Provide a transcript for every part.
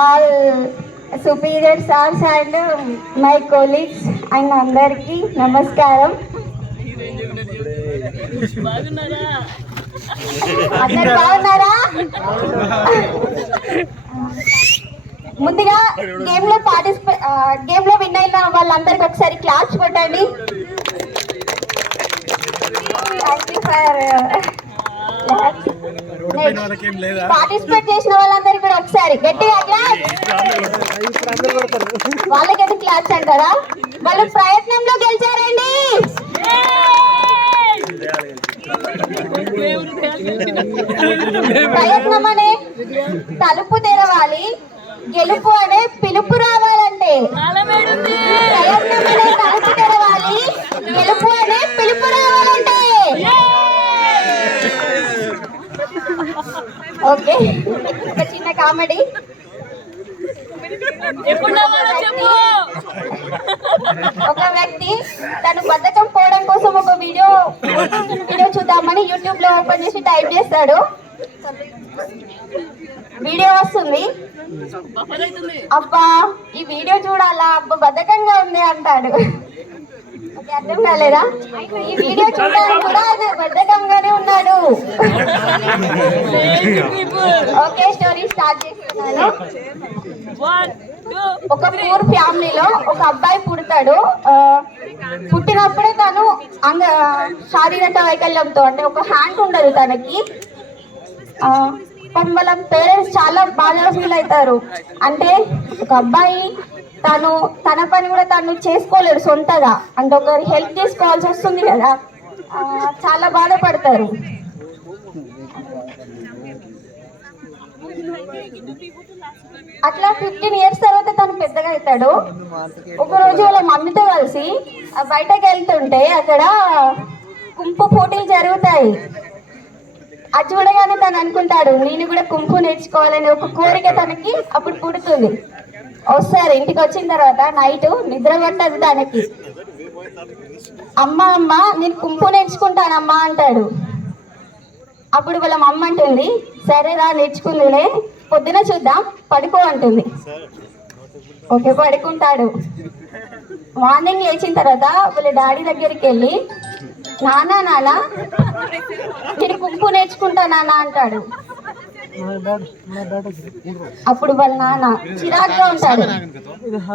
All superior stars and my colleagues and అందరికి నమస్కారం. అందరు బాగున్నారా? ముందుగా గేమ్ లో విన్ అయిన వాళ్ళందరికి ఒకసారి క్లాప్స్ కొట్టండి. థ్యాంక్ యూ ఫర్ పార్టిసిపేట్ చేసిన వాళ్ళందరికీ కూడా ఒకసారి గట్టిగా క్లాప్స్. వాళ్ళకైతే క్లాప్స్ అంటారా? వాళ్ళు ప్రయత్నంలో గెలిచారండి. ప్రయత్నం అనే తలుపు తెరవాలి, గెలుపు అనే పిలుపు రావాలంటే ప్రయత్నం అనే తలుపు తెరవాలి, గెలుపు అనే పిలుపు రావాలంటే ఓకే. ఒక చిన్న కామెడీ. ఒక వ్యక్తి తను బద్ధకం పోవడం కోసం ఒక వీడియో చూద్దామని యూట్యూబ్ లో ఓపెన్ చేసి టైప్ చేస్తాడు. వీడియో వస్తుంది. అబ్బా ఈ వీడియో చూడాలా, అబ్బా బద్ధకంగా ఉంది అంటాడు. అర్థం కాలేదా? ఈ వీడియో చూడడానికి కూడా బద్ధకంగానే ఉన్నాడు. ఓకే, స్టోరీ స్టార్ట్ చేస్తున్నాను. ఒక పూర్ ఫ్యామిలీలో ఒక అబ్బాయి పుడతాడు. పుట్టినప్పుడే తను శారీరక వైకల్యంతో, అంటే ఒక హ్యాండ్ ఉండదు తనకి. వాళ్ళ పేరెంట్స్ చాలా బాగా ఫీల్ అవుతారు. అంటే ఒక అబ్బాయి తన పని కూడా తను చేసుకోలేడు సొంతగా, అంటే ఒకరి హెల్ప్ చేసుకోవాల్సి వస్తుంది కదా. చాలా బాధపడతారు. అట్లా 15 years తర్వాత తను పెద్దగా అవుతాడు. ఒకరోజు వాళ్ళ మమ్మీతో కలిసి బయటకు వెళ్తుంటే అక్కడ కుంపు పోటీలు జరుగుతాయి. అది చూడగానే తను అనుకుంటాడు, నేను కూడా కుంపు నేర్చుకోవాలని ఒక కోరిక తనకి అప్పుడు పుడుతుంది. వస్తారు. ఇంటికి వచ్చిన తర్వాత నైట్ నిద్ర పట్టదు తనకి. అమ్మ నేను కుంపు నేర్చుకుంటానమ్మా అంటాడు. అప్పుడు వాళ్ళ అమ్మ అంటుంది, సరేరా నేర్చుకుందిలే, పొద్దున చూద్దాం, పడుకో అంటుంది. ఓకే, పడుకుంటాడు. మార్నింగ్ లేచిన తర్వాత వాళ్ళ డాడీ దగ్గరికి వెళ్ళి, నానా నేను కుంపు నేర్చుకుంటా నాన్న అంటాడు. అప్పుడు వాళ్ళ నాన్న చిరాగ్గా ఉంటాడు.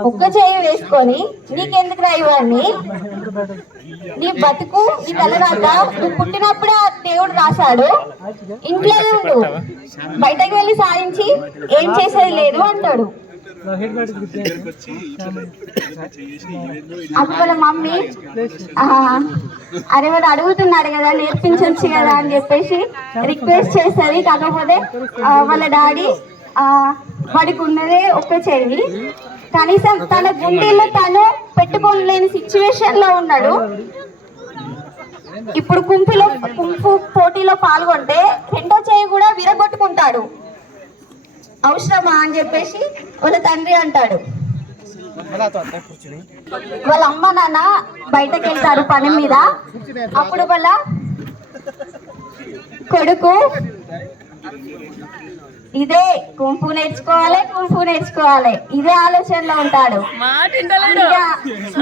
ఒక్క చేయి వేసుకొని, నీకెందుకు ఇవన్నీ, నీ బతుకు నీ తలరాత, నువ్వు పుట్టినప్పుడే ఆ దేవుడు రాశాడు, ఇంట్లో ఉండు, బయటకు వెళ్ళి సాధించి ఏం చేసేది లేదు అంటాడు. అప్పుడు వాళ్ళ మమ్మీ, అరే వాడు అడుగుతున్నాడు కదా, నేర్పించవచ్చు కదా అని చెప్పేసి రిక్వెస్ట్ చేస్తుంది. కాకపోతే వాళ్ళ డాడీ వాడికి ఉన్నదే ఒక్క చెయ్యి, కనీసం తన గుండెల్లో తను పెట్టుకోలేని సిచ్యువేషన్ లో ఉన్నాడు. ఇప్పుడు కుంపు పోటీలో పాల్గొంటే రెండో చెయ్యి కూడా విరగొట్టుకుంటాడు. అవసరమా అని చెప్పేసి వాళ్ళ తండ్రి అంటాడు. వాళ్ళ అమ్మ నాన్న బయటకు వెళ్తారు పని మీద. అప్పుడు వాళ్ళ కొడుకు ఇదే కుంపు నేర్చుకోవాలి ఇదే ఆలోచనలో ఉంటాడు.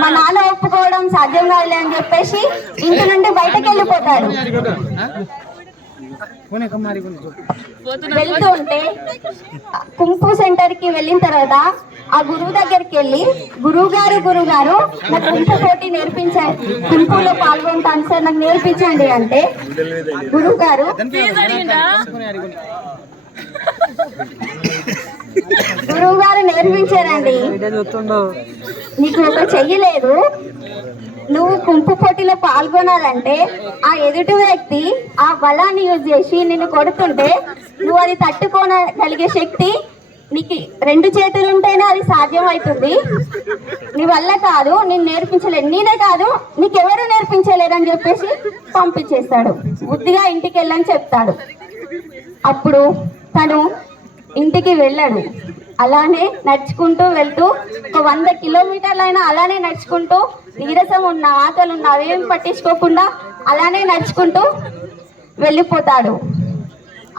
మా నాన్న ఒప్పుకోవడం సాధ్యం కాదులే అని చెప్పేసి ఇంటి నుండి బయటకు వెళ్ళిపోతాడు. వెళ్తుంటే కుంపు సెంటర్ కి వెళ్ళిన తర్వాత ఆ గురువు దగ్గరికి వెళ్ళి, గురువు గారు నాకు కుంపు పోటీ నేర్పించండి, కుంపులో పాల్గొంటాను సార్, నాకు నేర్పించండి అంటే గురువు గారు నేర్పించారండి. నీకు ఒక చెయ్యి లేదు, నువ్వు కుంపు పోటీలో పాల్గొనాలంటే ఆ ఎదుటి వ్యక్తి ఆ బలాన్ని యూజ్ చేసి నిన్ను కొడుతుంటే నువ్వు అది తట్టుకోగలిగే శక్తి నీకు 2 చేతులు ఉంటేనే అది సాధ్యం అవుతుంది. నీ వల్ల కాదు, నేను నేర్పించలేదు, నేనే కాదు నీకెవరు నేర్పించలేదని చెప్పేసి పంపించేస్తాడు. బుద్ధిగా ఇంటికి వెళ్ళని చెప్తాడు. అప్పుడు తను ఇంటికి వెళ్ళాడు. అలానే నడుచుకుంటూ వెళ్తూ ఒక 100 కిలోమీటర్లైనా అలానే నడుచుకుంటూ, నీరసం ఉన్న ఆకలి ఉన్న అవేం పట్టించుకోకుండా అలానే నడుచుకుంటూ వెళ్ళిపోతాడు.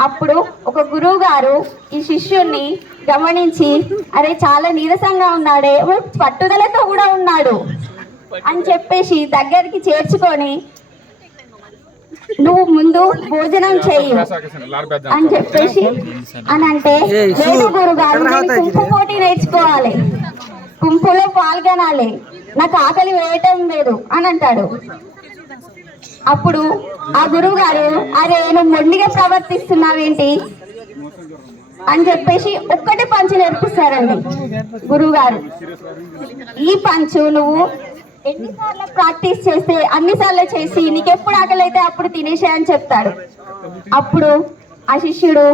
అప్పుడు ఒక గురువు గారు ఈ శిష్యుణ్ణి గమనించి, అరే చాలా నీరసంగా ఉన్నాడే, పట్టుదలతో కూడా ఉన్నాడు అని చెప్పేసి దగ్గరికి చేర్చుకొని, నువ్వు ముందు భోజనం చెయ్యి అని చెప్పేసి అని అంటే, లేదు గురుగారు నేను కుంపు పోటీ నేర్చుకోవాలి, కుంపులో పాల్గొనాలి, నాకు ఆకలి వేయటం లేదు అని అంటాడు. అప్పుడు ఆ గురువు గారు, అరే నువ్వు మొండిగా ప్రవర్తిస్తున్నావేంటి అని చెప్పేసి ఒక్కటే పంచు నేర్పిస్తారండి గురువు గారు. ఈ పంచు నువ్వు ఎన్నిసార్లు ప్రాక్టీస్ చేస్తే అన్నిసార్లు చేసి నీకు ఎప్పుడు ఆకలి అయితే అప్పుడు తినేసే అని చెప్తాడు. అప్పుడు ఆ శిష్యుడు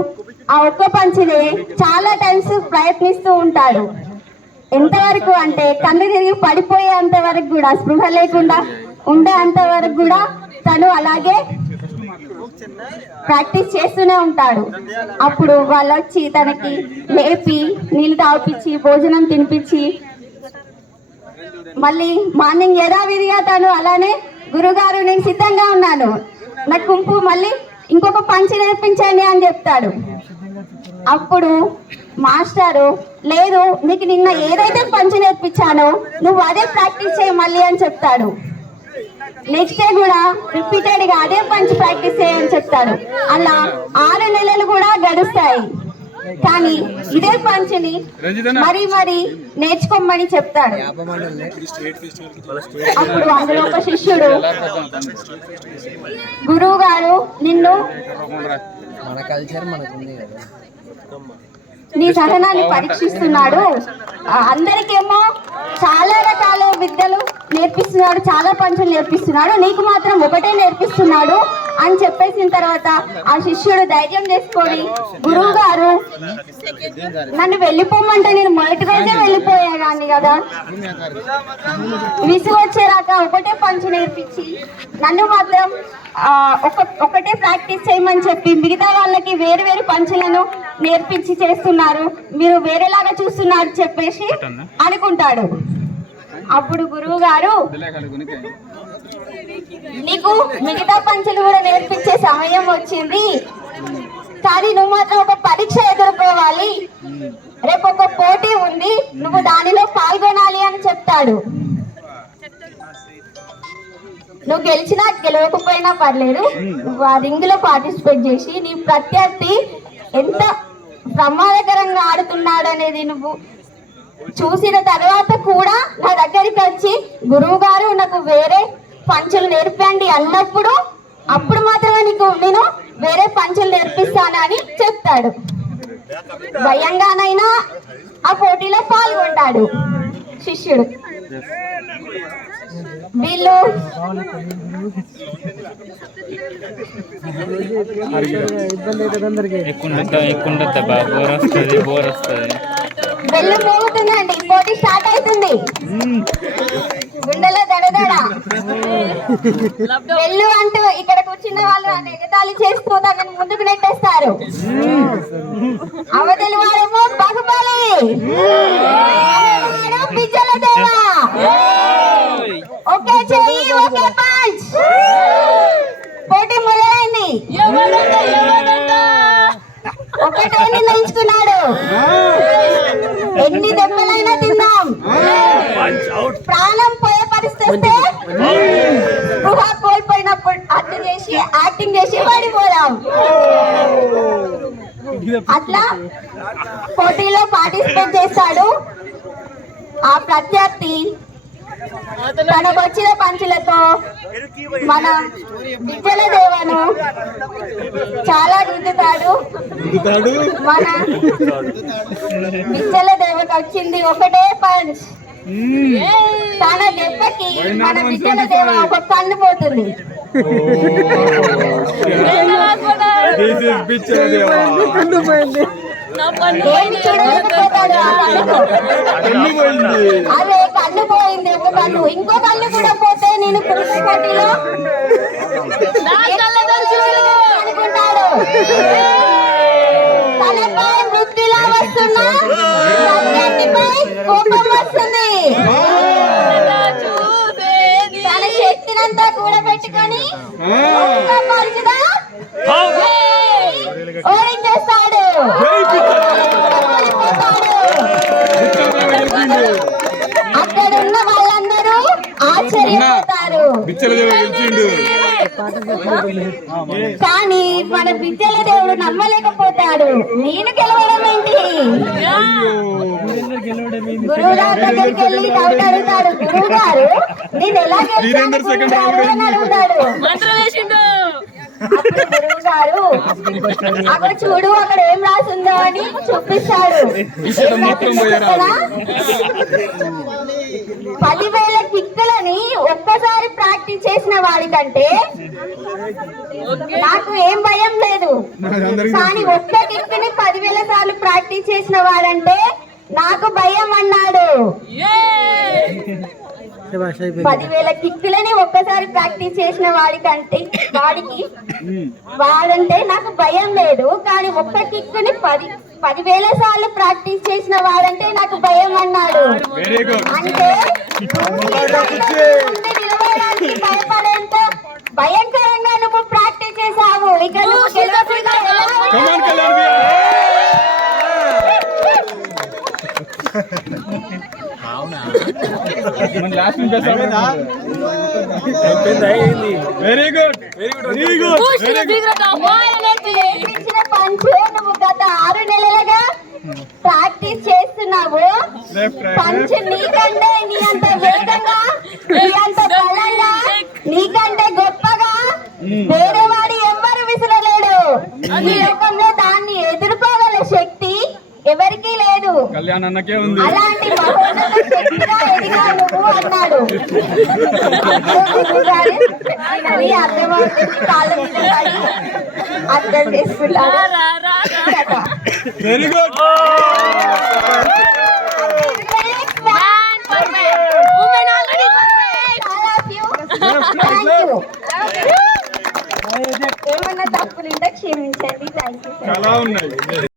ఆ ఒక్క పంచునే చాలా టైమ్స్ ప్రయత్నిస్తూ ఉంటాడు. ఎంతవరకు అంటే కన్ను తిరిగి పడిపోయేంత వరకు కూడా, స్పృహ లేకుండా ఉండేంత వరకు కూడా తను అలాగే ప్రాక్టీస్ చేస్తూనే ఉంటాడు. అప్పుడు వాళ్ళు వచ్చి తనకి లేపి నీళ్ళు తాగిపించి భోజనం తినిపించి, మళ్ళీ మార్నింగ్ యథావిధిగా తను అలానే, గురుగారు నేను సిద్ధంగా ఉన్నాను, నాకు కుంపు మళ్ళీ ఇంకొక పంచి నేర్పించండి అని చెప్తాడు. అప్పుడు మాస్టారు, లేదు నీకు నిన్న ఏదైతే పంచి నేర్పించానో నువ్వు అదే ప్రాక్టీస్ చేయి మళ్ళీ అని చెప్తాడు. నెక్స్ట్ డే కూడా రిపీటెడ్ గా అదే పంచి ప్రాక్టీస్ చేయని చెప్తాడు. అలా 6 నెలలు కూడా గడుస్తాయి. కానీ ఇదే పంచిని మరి నేర్చుకోమని చెప్తాడు. అప్పుడు అందులో ఒక శిష్యుడు, గురువు గారు నిన్ను నీ సహనాన్ని పరీక్షిస్తున్నాడు, అందరికేమో చాలా రకాల విద్యలు నేర్పిస్తున్నాడు, చాలా పంచులు నేర్పిస్తున్నాడు, నీకు మాత్రం ఒకటే నేర్పిస్తున్నాడు అని చెప్పేసిన తర్వాత ఆ శిష్యుడు ధైర్యం చేసుకొని, గురువు గారు నన్ను వెళ్ళిపోమంటే నేను మొదటి రోజే వెళ్ళిపోయాగాని కదా, విసుగు వచ్చేరాక ఒకటే పంచు నేర్పించి నన్ను మాత్రం ఒకటే ప్రాక్టీస్ చేయమని చెప్పి మిగతా వాళ్ళకి వేరు వేరు పంచులను నేర్పించి చేస్తున్నారు, మీరు వేరేలాగా చూస్తున్నారు చెప్పేసి అనుకుంటాడు. అప్పుడు గురువు గారు, నీకు మిగతా పంచులు కూడా నేర్పించే సమయం వచ్చింది, కానీ నువ్వు మాత్రం ఒక పరీక్ష ఎదుర్కోవాలి, రేపు ఒక పోటీ ఉంది, నువ్వు దానిలో పాల్గొనాలి అని చెప్తాడు. నువ్వు గెలిచినా గెలవకపోయినా పర్లేదు, నువ్వు ఆ రింగ్ లో పార్టిసిపేట్ చేసి నీ ప్రత్యర్థి ఎంత ప్రమాదకరంగా ఆడుతున్నాడు అనేది నువ్వు చూసిన తర్వాత కూడా నా దగ్గరికి వచ్చి, గురువు గారు నాకు వేరే పంచులు నేర్పండి అన్నప్పుడు, అప్పుడు మాత్రమే నేను వేరే పంచులు నేర్పిస్తాను అని చెప్తాడు. భయంగానైనా ఆ పోటీలో పాల్గొంటాడు శిష్యుడు. వీళ్ళు బెల్లు మోగుతుందండి, పోటీ స్టార్ట్ అవుతుంది, గుండెలో దడదడ. బెల్లు అంటూ ఇక్కడ కూర్చున్న వాళ్ళు ఎగతాళి చేస్తూ తనని ముందుకు నెట్టేస్తారు. అవతలి వారేమో బాహుబలి, పిచ్చల దేవా, ఒకే చెయ్యి ఒకే పంచ్. పోటీ మొదలైంది. ఒకటే నిర్ణయించుకున్నాడు, ఎన్ని దెబ్బలైనా తిందాం, ప్రాణం పోయే పరిస్థితి వస్తే స్పృహ కోల్పోయినప్పుడు యాక్టింగ్ చేసి పడిపోదాం. అట్లా పోటీలో పార్టిసిపేట్ చేస్తాడు. ఆ ప్రత్యర్థి తనకు వచ్చిన పంచులతో మన విద్యల దేవను చాలా రుద్దుతాడు. మన విద్యల దేవకు వచ్చింది ఒకటే పంచ్. తన దెబ్బకి మన విద్యల దేవ ఒక కన్ను పోతుంది. అదే కన్ను పోయింది, ఒక కన్ను, ఇంకో కన్ను కూడా పోతే నేను పురుషు పోటీలో అనుకుంటాడు. తనపై వృత్తిలో వస్తున్న ప్రత్యర్థిపై కోపం వస్తుంది. తన శక్తినంతా కూడబెట్టుకొని ఓ కానీ మన బిడ్డల దేవుడు నమ్మలేకపోతాడు. నేను గెలవడం ఏంటి? గురువు గారి దగ్గరికి వెళ్ళి డౌట్ అడుగుతాడు. గురువు గారు నేను ఎలా గెలుస్తాను అని అడుగుతాడు. అప్పుడు గురువు గారు అక్కడ చూడు అక్కడ ఏం రాసిందో అని చూపిస్తాడు. 10,000 కిక్కులని ఒక్కసారి ప్రాక్టీస్ చేసిన వాడికంటే నాకు ఏం భయం లేదు. కానీ ఒక్క కిక్కుని 10,000 సార్లు ప్రాక్టీస్ చేసిన వాడంటే నాకు భయం అన్నాడు. 10,000 కిక్కులని ఒక్కసారి ప్రాక్టీస్ చేసిన వాడంటే నాకు భయం లేదు. కానీ ఒక్క కిక్కుని 10,000 సార్లు ప్రాక్టీస్ చేసిన వాడంటే నాకు భయం అన్నాడు. అంటే భయపడేంత భయంకరంగా నువ్వు ప్రాక్టీస్ చేసావు. ఇక నువ్వు గెలవకుండా ఎలా వెరీ గుడ్ పంచు నువ్వు గత 6 నెలలుగా ప్రాక్టీస్ చేస్తున్నావు. పంచు నీకంటే నీ అంత వేగంగా నీ అంత బలంగా నీకంటే గొప్పగా వేరే వాడు ఎవ్వరు విసరలేడు. ఈ లోకంలో దాన్ని ఎదుర్కోగల శక్తి ఎవరికీ లేదు. కళ్యాణన్నకే ఉంది. అలాంటి మహోన్నత శక్తిగా ఎదిగా నువ్వు అన్నాడు. అది అర్థమవుతుంది. కాళ్ళ మీద పడి అర్థం చేసుకున్నాడు. Very good. ఏమన్నా తప్పులుంటే క్షమించండి. Thank you. చాలా ఉన్నాయి.